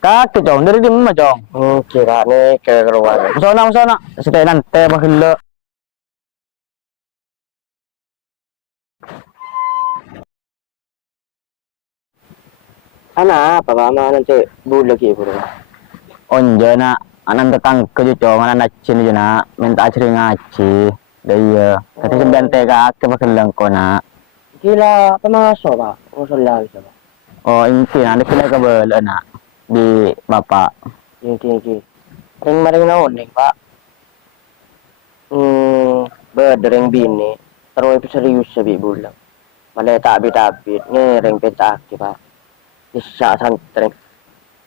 Kaki Chong, dari di mana Chong? Kira nih ke keluar. Musona, setelan teh bahula. Apa mama nanti bulan lagi bro. Onja na, anan tetang kerja Chong, anan nacin aja na, minta acri ngaci. Daya, kata sembilan teh kaki bahula ko na. Gila pemasok pak, usul lagi pak. Oh, inti na, ada kena kabel na di bapak. Iki. Ring maring naon nih pak. Berdering bini. Terus itu serius sabi bulan. Malah tabit nih ring petak pak. Bisa santren.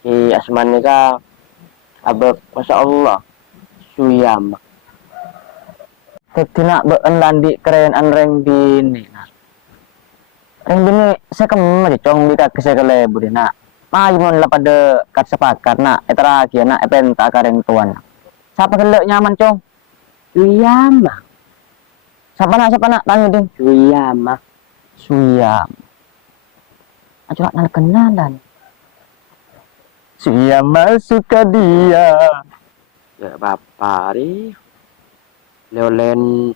Di asman nih ka. Abek masya Allah. Suyam. Ketina beun landi keren an reng bini na. Reng bini saya kemana Chong di kaki saya kelebu di na. Majmun lah pada kat sepakat na, terakhir na, penta karen tuan. Siapa kelek nyaman Chong? Suyam. Siapa nak tanya ding? Suyam. Suyam. Aja nak kenalan. Suyam suka dia. Ya bapak ri. Leolen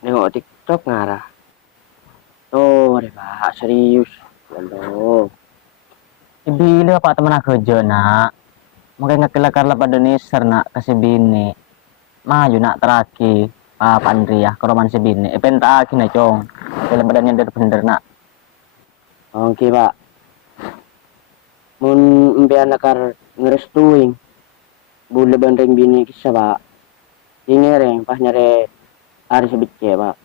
nengok TikTok ngarah. Oh, deh pak serius. Lalu. Bila pak teman aku kerja nak. Mungkin ngekelakar lah pada niser nak kasih bini. Maju nak terakhir. Pak Andri ya, keroman si bini. Penta akhirnya Chong. Dalam badannya dari bener nak. Oke pak. Mun empian nakar ngerestuing. Bule bandeng bini kisah pak. Ini reng pas nyare hari sebetulnya pak.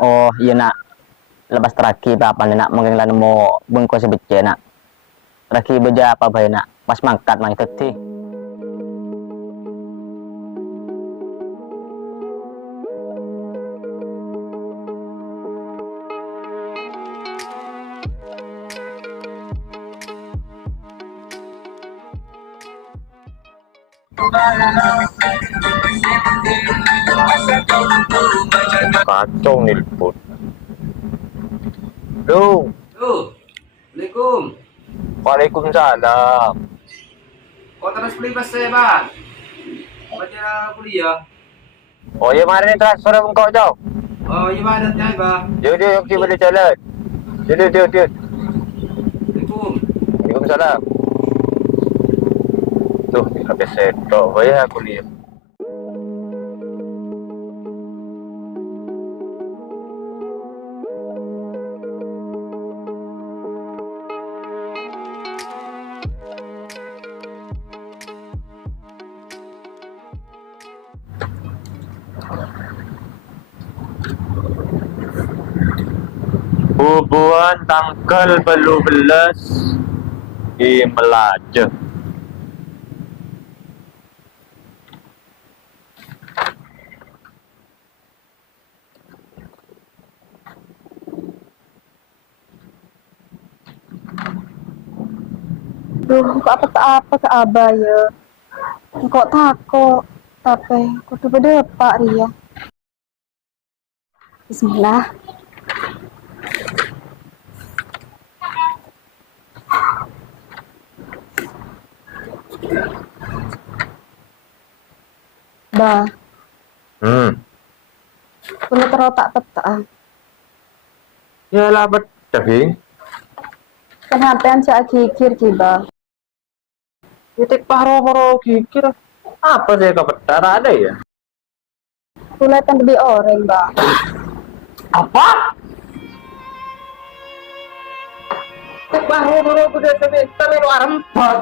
Oh iya nak. Lepas terakhir apa nak mungkin lah mau bengkok sebetulnya nak. Terakhir beja apa bayi nak. Pas mangkat mang teti. Kacau nih liput. Duh, Assalamualaikum. Waalaikumsalam. Kau transfer pas saya bang. Baca kuliah. Oh ya mari ni transfer engkau jauh. Oh iya bang, nanti bang. Dia yang pada jalan. Dia. Assalamualaikum. Waalaikumsalam. Tuh, habis setok bayar kuliah. Hubungan tanggal 12 di Melajah. Duh, kok apa ke Abah ya? Kok tako, tapi kudu beda Pak Ria. Bismillah. Bah, kulit terotak peta. Ya lah betul. Kenapa cak kikir kiba? Titik pahro-pahro kikir. Apa saya kebetar ada ya? Kulit yang lebih orang, Bah. Apa? Titik pahro-pahro kuda seminta minu arempat.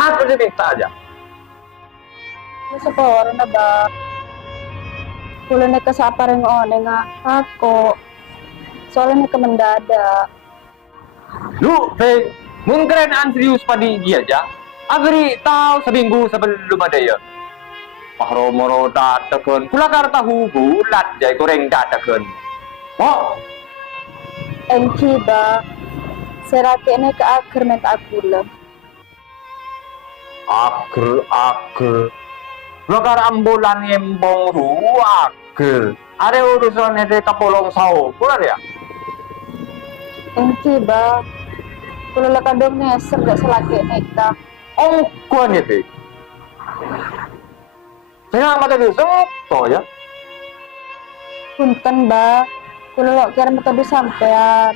Apa sih minta aja? Ini sepuluh na ba? Kulit kesapar yang nga tako. Soalnya mendadak. Lu, mungkin an serius padi dia aja. Agri tahu seminggu sebelum ada ya. Pahro-moro datakan. Pula karta bulat jai goreng datakan. Oh, Engki ba? Serake ini ke akhir minta aku lah. ager. Lokar ambulan embong ruak. Ada urusan dari kapolong sao, pular ya? Engki ba. Kulo la kadong neser gak selaki nikah. Oh, kuan ya, Be. Saya mata dulu soto ya. Punten ba. Kulo lo kira metode sampean.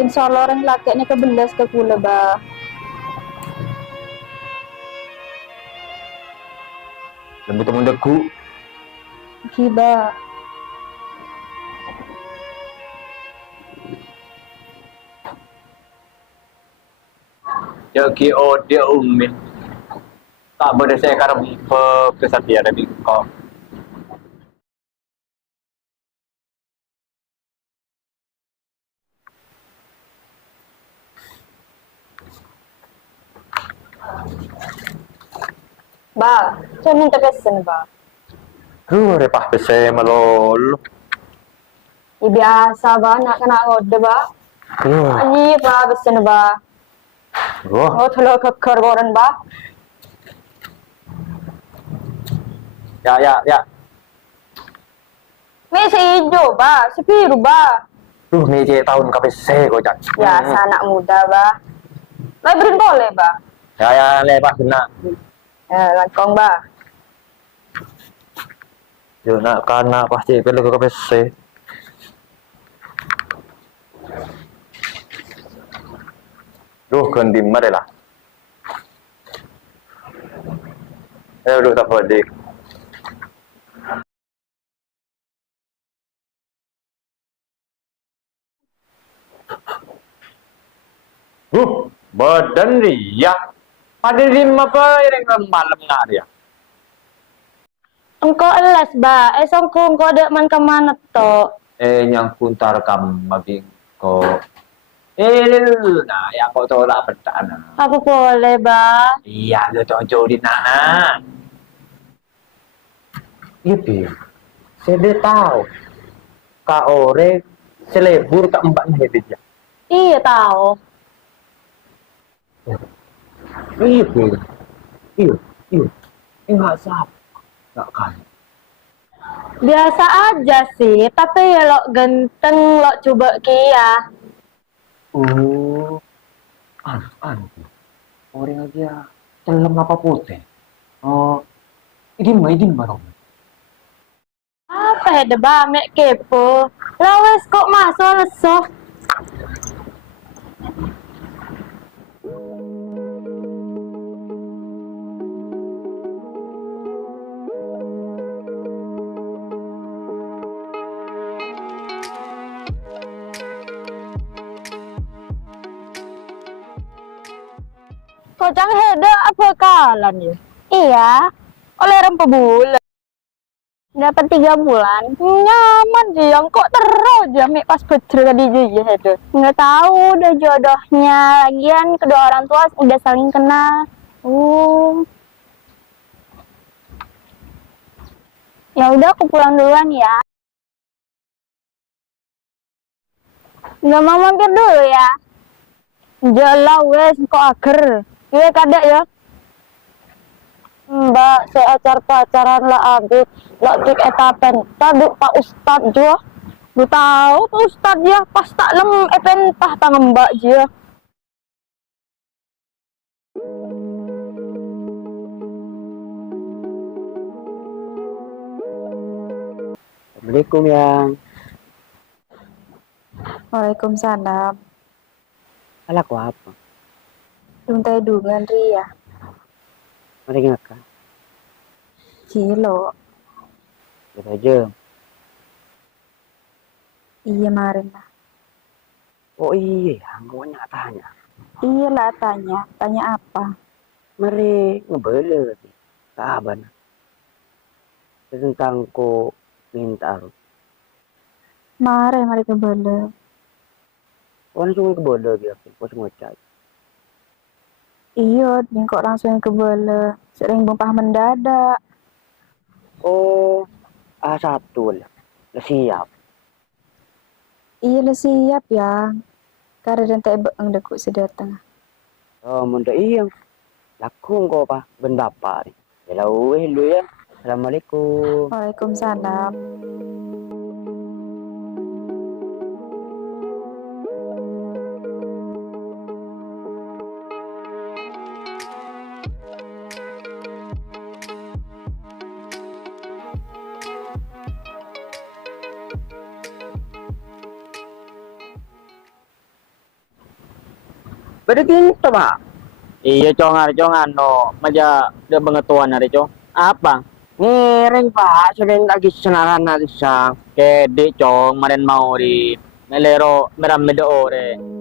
Insya Allah orang laki ini kebelas ke kulo ba. Lebih temen deku. Engki ba. Dia kio dia umit. Tak boleh saya karena kesatian dari kau. Ba, saya minta pesen ba. Repah saya malolo. Biasa ba, nak kena ngode ba. Ani ba pesen ba. Oh, thelo keker goren ba. Ya. Mesi hijau ba, sepiru ba. Ni tahun kape saya kau cak. Biasa anak muda ba. Leberin boleh ba. Ya lepas kena. Langkong ba. Yo nak kana pasti perlu ke kape saya. Kendi mana lah. Duduk tak apa dik. Badan dia. Pada lima apa yang malam ngari ya? Engko elas ba, esok engko ada man kemana to? Yang kuntar kam mabing ko. Lu na ya kau tahu lah petana. Apa boleh ba? Iya lu cocok di nana. Iya pi. Saya tahu. Kak ore selebur kak mbaknya dia. Iya tahu. Iya pi. Iya. Enggak sab. Enggak kan. Biasa aja sih, tapi ya lo ganteng lo coba kia. Oh. Orang aja celem apa putih. Oh. Idin baru. Apa ya ba, mek kepo. Lawes kok masuk leso. Kocang heda apa kalan ya? Iya, oleh rempe bulan. Dapat 3 bulan. Nyaman sih, yang kok terus jamik pas bejel tadi juga heda. Nggak tahu udah jodohnya. Lagian kedua orang tua udah saling kenal. Ya udah aku pulang duluan ya. Nggak mau mampir dulu ya. Jalan wes kok ager. Iya kada ya. Mbak, saya acar pacaran lah abis. Lah tik etapen. Tadi Pak Ustad juga. Lu tahu Pak Ustad ya, pas tak lem epentah tangan mbak dia. Assalamualaikum yang. Waalaikumsalam. Salah ko apa? Luntai dungan Ria. Mari ngaka. Cilo. Kita aja. Iya marin lah. Oh iya, anggo tanya. Iya lah tanya. Tanya apa? Mari ngebele kaban. Tentang ko minta. Mari ke bala. Langsung ke bodoh biar pas ngocak. Iya, kok langsung ke bala. Sering bempah mendadak. Oh, A1 lah. Lah siap. Iya lah siap ya. Karena dan tak ang dako sedatang. Oh, munda iyang. Lakung ko pa benda pa. Hello, ya. Assalamualaikum. Waalaikumsalam. Beda kinto ba? Iya cong hari cong ano, maja udah pengetuan hari cong. Apa? Ngereng pak, sabihin lagi senaran na sa. Kede cong, maren mau di melero meram mede ore.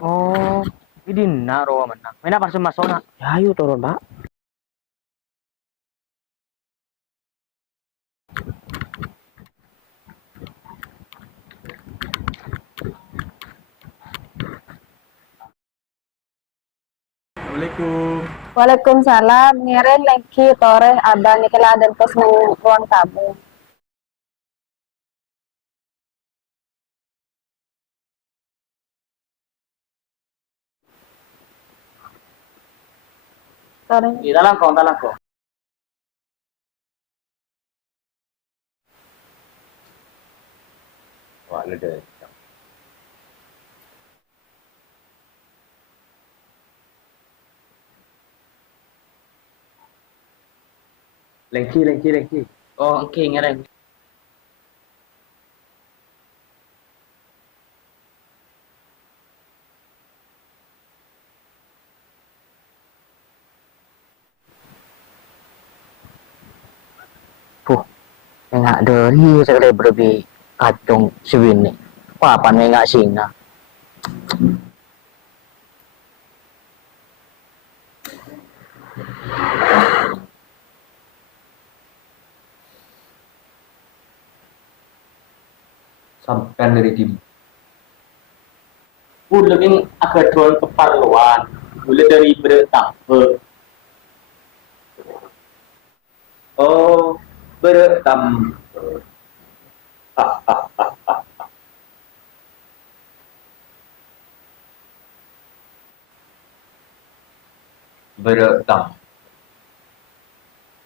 Oh, ini naro mana? Mana pas masona? Ya ayo turun pak. Assalamualaikum. Waalaikumsalam. Ngeren lagi tore abang nikela dan pos nang ruang tamu. Tore. Di dalam kong, dalam kong. Wah, ada. Lengki, lengki, lengki. Oh, oke ngereng. Puh, enggak dari sekali berbi kacung sewini. Papan enggak singa. Sampai dari tim. Lebih agak tuan keperluan. Mulai dari bertambah. Oh, bertam. Bertam.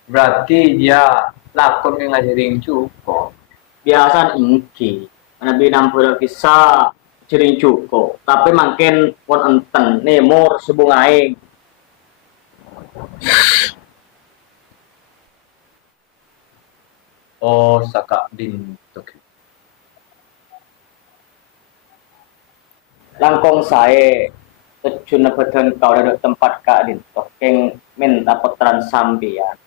Berarti dia lakon yang ngajarin cukup. Biasa ingki. Mana binang pura kisah cering cukup. Tapi makin pun enten. Nemor sebungaing. Oh, saka din Tokyo. Langkong saya terjun badan kau dari tempat kak din tokeng minta petran sambian.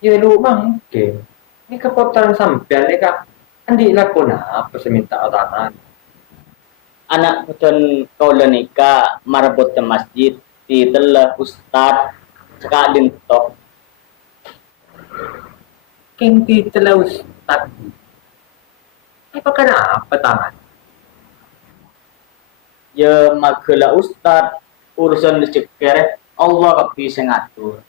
Ya lu mangke. Ini kepotan sampean nih kak. Andi lakon apa seminta tangan. Anak badan kau lenika marbot ke masjid di telah ustad cekak din tok. King di telaus tak. Apa kenapa tangan? Ya magela ustad urusan diceker Allah kapi ngatur.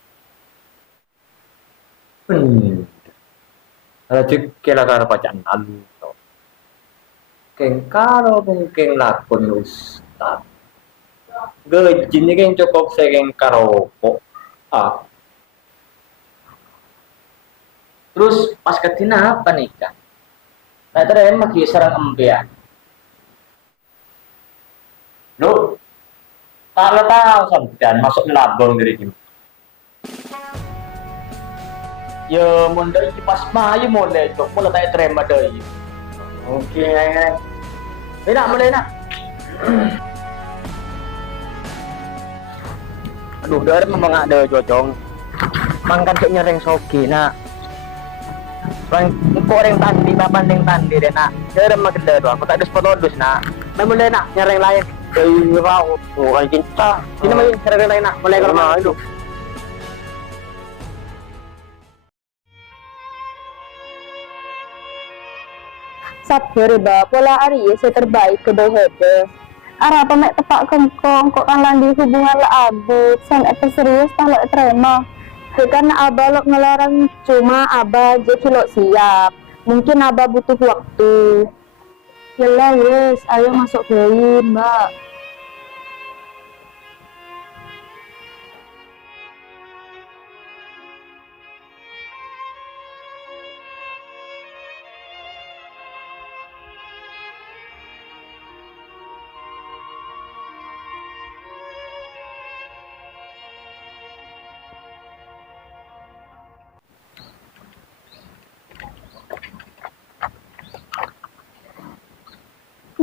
Ada kira kira bacaan lalu. Keng karo keng lakon ustad. Gejinnya keng cukup saya keng karopo. Ah, Terus pas ketina apa nih kak? Nah terus magi serang embean. lu kalau tahu sampean masuk labong dari ini. Ya mulai pas mah ya mulai tuh mulai tak terima deh. Oke, Enak mulai nak. Aduh, dari memang ada jojong. Mangkan cek nyereng soki nak. Bang, kok orang tandi, bapak yang tandi deh nak. Dari makin dulu, aku tak ada spotodus nak. Mulai nak nyereng lain. Iya, wow, bukan cinta. Ini mah nyereng lain nak. Mulai kalau mau itu. Sabar ba, pola ari ya terbaik ke dohede. Arah apa mek tepak kengkong kok kan landi hubungan lah abut, san eta serius tah lo terima. Bukan abah lo ngelarang cuma abah jadi lo siap. Mungkin abah butuh waktu. Yalah wes, ayo masuk bayi mbak.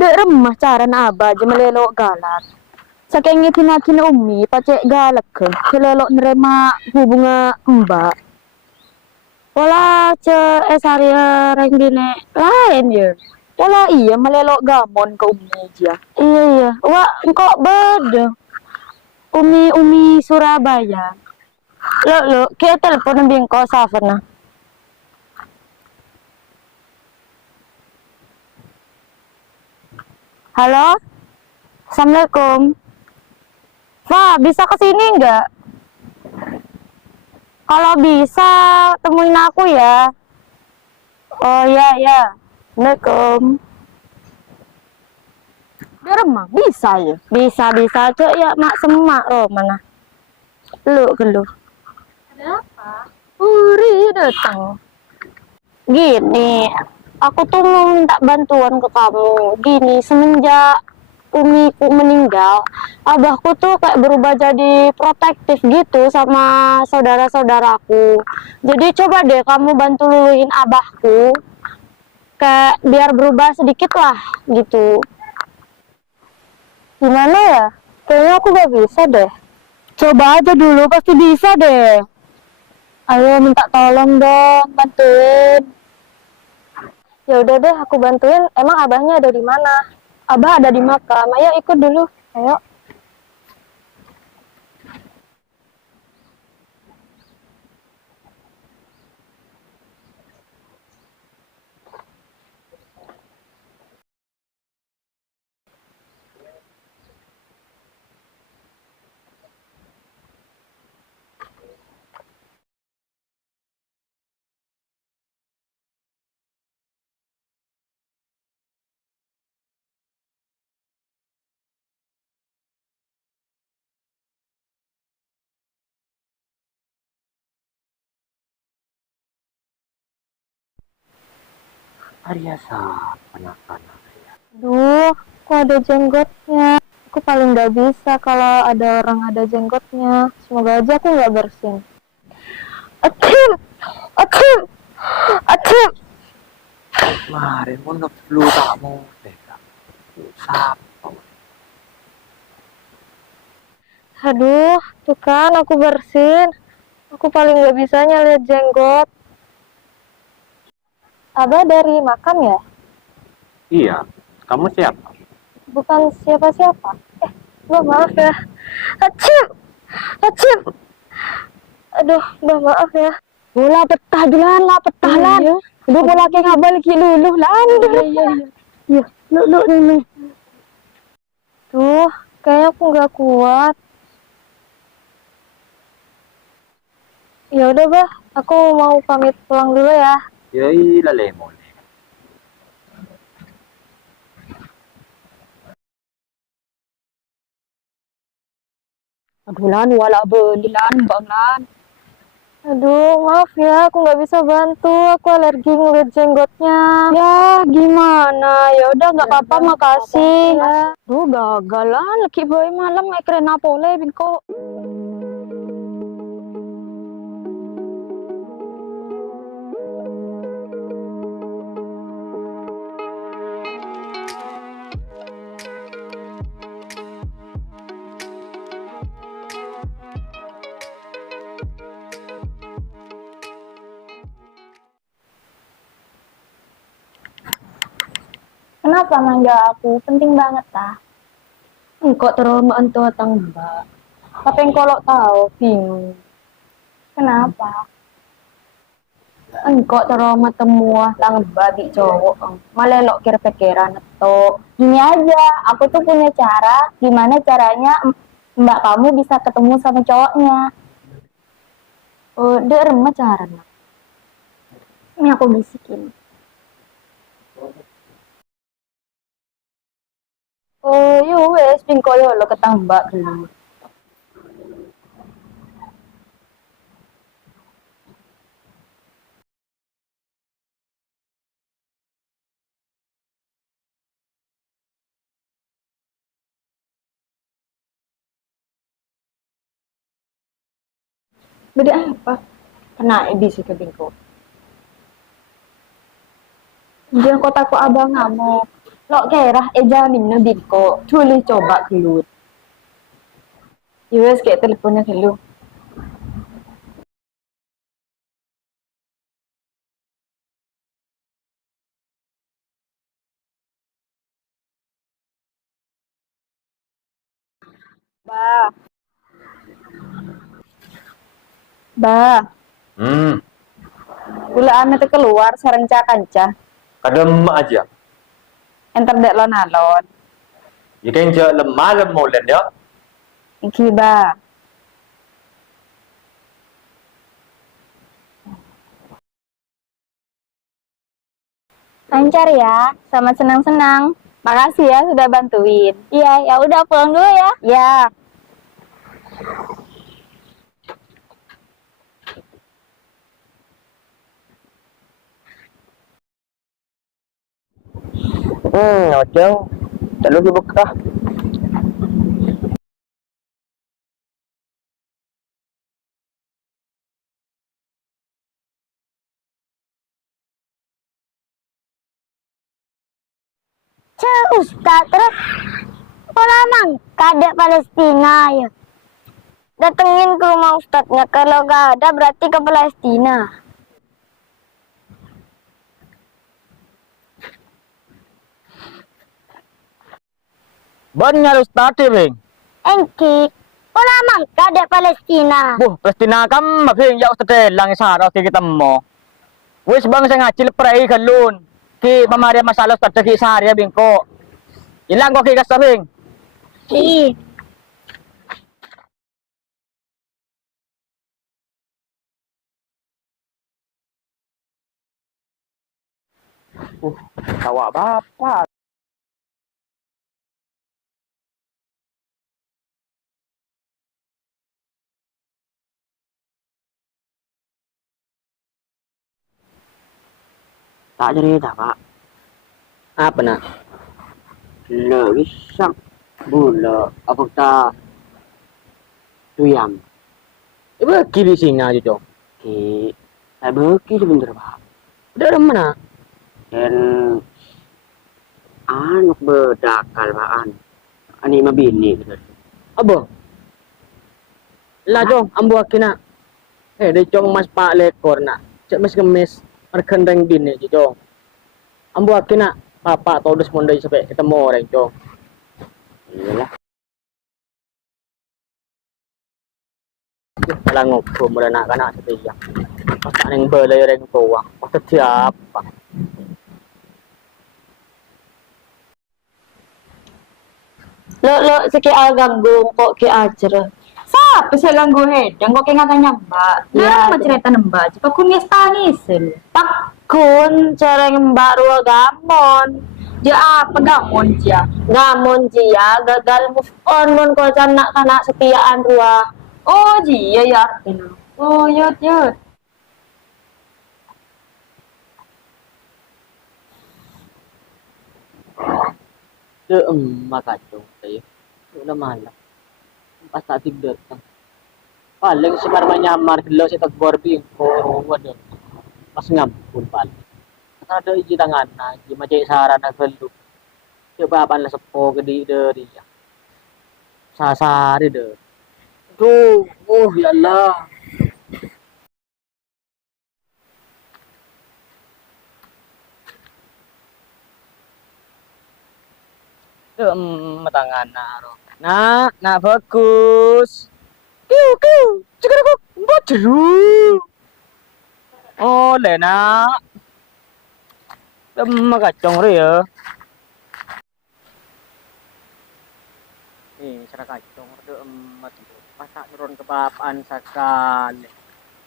Dek remah cara na aba aja melelok galak. Saking ngitinakin umi pacek galak ke. Selelok nerima hubungan mbak. Wala Saria reng bine lain ya. Wala iya melelok gamon ke umi aja. Iya. Wah, kok beda. Umi Surabaya. Lo, kita telepon bingko Safana. Halo? Assalamualaikum. Pak, bisa kesini enggak? Kalau bisa, temuin aku ya. Oh ya. Assalamualaikum. Dia remah, bisa ya? Bisa, cok ya, mak semak loh, mana? Geluh. Ada apa? Uri datang. Gini, aku tuh mau minta bantuan ke kamu. Gini, semenjak umiku meninggal, abahku tuh kayak berubah jadi protektif gitu sama saudara-saudaraku. Jadi coba deh kamu bantu luluhin abahku, kayak biar berubah sedikit lah gitu. Gimana ya? Kayaknya aku gak bisa deh. Coba aja dulu, pasti bisa deh. Ayo minta tolong dong, bantuin. Ya udah deh, aku bantuin. Emang abahnya ada di mana? Abah ada di makam. Ayo ikut dulu. Ayo. Ariasa, anak-anak ya. Duh, kok ada jenggotnya? Aku paling nggak bisa kalau ada orang ada jenggotnya. Semoga aja aku nggak bersin. Atim, atim. Kemarin pun nge-flu tak mau beda. Sapa? Aduh, tuh kan aku bersin. Aku paling nggak bisanya lihat jenggot. Abah dari makam ya? Iya, kamu siapa? Bukan siapa-siapa. Mbak maaf ya. Acim. Aduh, Mbak maaf ya. Bola petah dulan lah, petah lan. Udah bola kayak ngabal lagi luluh lan. Iya. Lu ini. Tuh, kayaknya aku nggak kuat. Ya udah, Bah. Aku mau pamit pulang dulu ya. Yai lalemo. Aduh lan, wala beli lan, bang lan. Aduh, maaf ya, aku nggak bisa bantu. Aku alergi ngeliat jenggotnya. Ya, gimana? Ya udah, nggak apa-apa, makasih. Duh, gagal lan. Laki boy malam, ekren apa oleh, bingko. Kenapa manja aku? Penting banget ta. Engkau terlalu mentua tang mbak. Tapi engkau lo tahu, bingung. Kenapa? Engkau terlalu temua tang babi cowok. Malah lo kira-kira neto. Gini aja, aku tuh punya cara. Gimana caranya mbak kamu bisa ketemu sama cowoknya? Oh, dia remah caranya. Ini aku bisikin. Oh, yo wes ping koyo lo ketambak dulu. Beda apa? Kena ibis ke bingko. Jangan kotaku abang ngamuk. Lo kerah ejamin no binko. Tuli coba kelut. Yus kayak teleponnya kelut. Ba. Ba. Gula ame tuh keluar sareng kanca. Kadem aja. Enter dek lo nalon. Ya kan je lemah lemolen ya. Iki ba. Lancar ya, sama senang-senang. Makasih ya sudah bantuin. Iya, ya udah pulang dulu ya. Ya. Ngoceng. Terus sibuk kah? Ustaz, terus orang kadek Palestina ya. Datengin ke rumah Ustadznya, kalau gak ada berarti ke Palestina. Banyak Ustaz Bing. Engki, orang kadek Palestina. Buh, Palestina kam maping ya Ustaz lang sa araw kita mo. Wis bang sa ngacil pray kalun. Ki pamaria masalah Ustaz ki sa area bingko. Ilang ko ki kasabing. Ih, Tawa bapak. Tak cerita pak. Apa nak? Lebih sak bula apa tak tuyam. Ibu kiri singa jo. Ki saya beki sebentar pak. Udah mana? Dan anak bedakal pak ani mabini gitu. Abo. Lah jong ambu akina. De jong mas pak lekor nak. Cek mas kemis arkandang din ni jong. Ambu akina papa todos mondai sampai ketemu orang jong. Iyalah. Malah ngobrol mula nak kanak setia. Pas neng belai orang tua. Pas siapa? lo seki ganggu kok ki ajar. Siapa sih ganggu hedang kok kaya ngata mbak? Ya, mau cerita nembak. Jika kun ya stanisil. Pakun cara mbak ruang gamon. Dia apa gamon dia? Gamon dia gagal move on mon ko kanak setiaan ruang. Oh dia ya. Oh yut yut. De makacau tayo. Wala malam. Pas tak tidur kan. Paling si Marma nyamar gelo si Tagborbi ko waduh. Pas ngampun paling. Ada iji tangan na, iji macam saran na gelo. Coba apa lah sepo gede dari ya. Sasari de. Tuh, ya Allah. Matangan na ro. Na bagus. Kiu, cikaruk, baceru. Oh, lena. Makacong ro ya. Cara kacong ro emat. Pasak turun kebapaan sakali.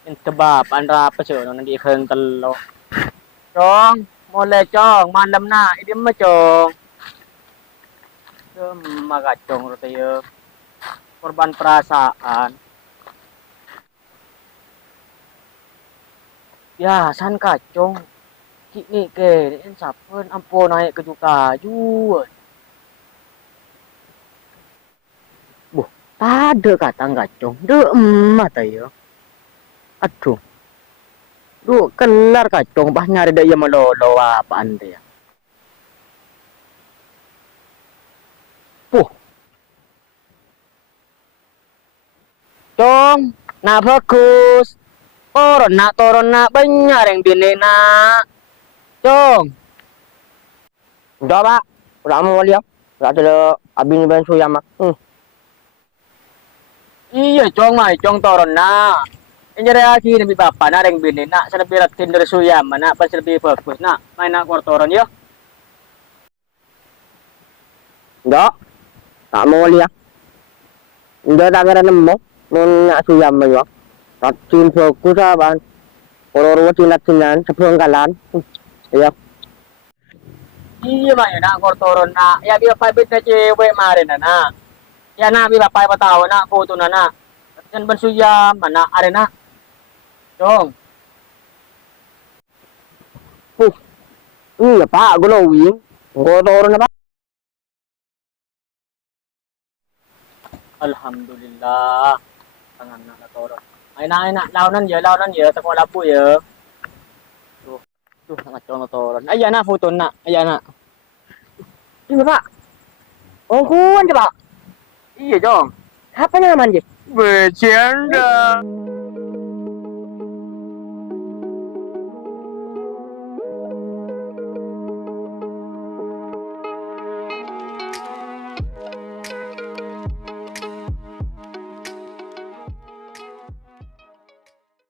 Ini kebapaan rapa sih nanti ikhen telo. Cong, mulai cong, malam na, ini mah cong. Magacong ro tayo. Korban perasaan. Ya, san kacong. Kini ke, ini sapen ampun naik ke kaju. Buh, ada katang kacong. De emat tayo. Aduh. Duh, kelar kacong pas nyari dia melolo apaan dia. Cong, nak bagus. Toron nak banyak yang bini nak. Cong. Udah pak, udah mau lihat. Udah ada abin ben suyam mak. Iya, Cong mai, Cong toron nak. Ini lagi nabi bapak nak yang bini nak. Saya lebih ratin dari suyam nak, pas lebih bagus nak. Main nak toron ya. Udah, tak mau lihat. Udah tak kira nemu, nak suyam aja. Tim fokus apa? Orang-orang cinat-cinan, sebelum kalan. Iya. Iya mah ya nak toron nak. Ya biar pabit na cewek marin na nak. Ya nak biar papai patawa nak foto na nak. Kan bersuyam mana ada nak. Cong. Iya pak, glowing. Kotoran apa? Alhamdulillah. Tangan nak toron. Ay nak launan ya sekolah pu ya. Tuh sangat Cong toron. Ayan na foto na. Ayan na. Iya pak. Oh kuan pak. Iya Cong. Apa namanya? Bercanda.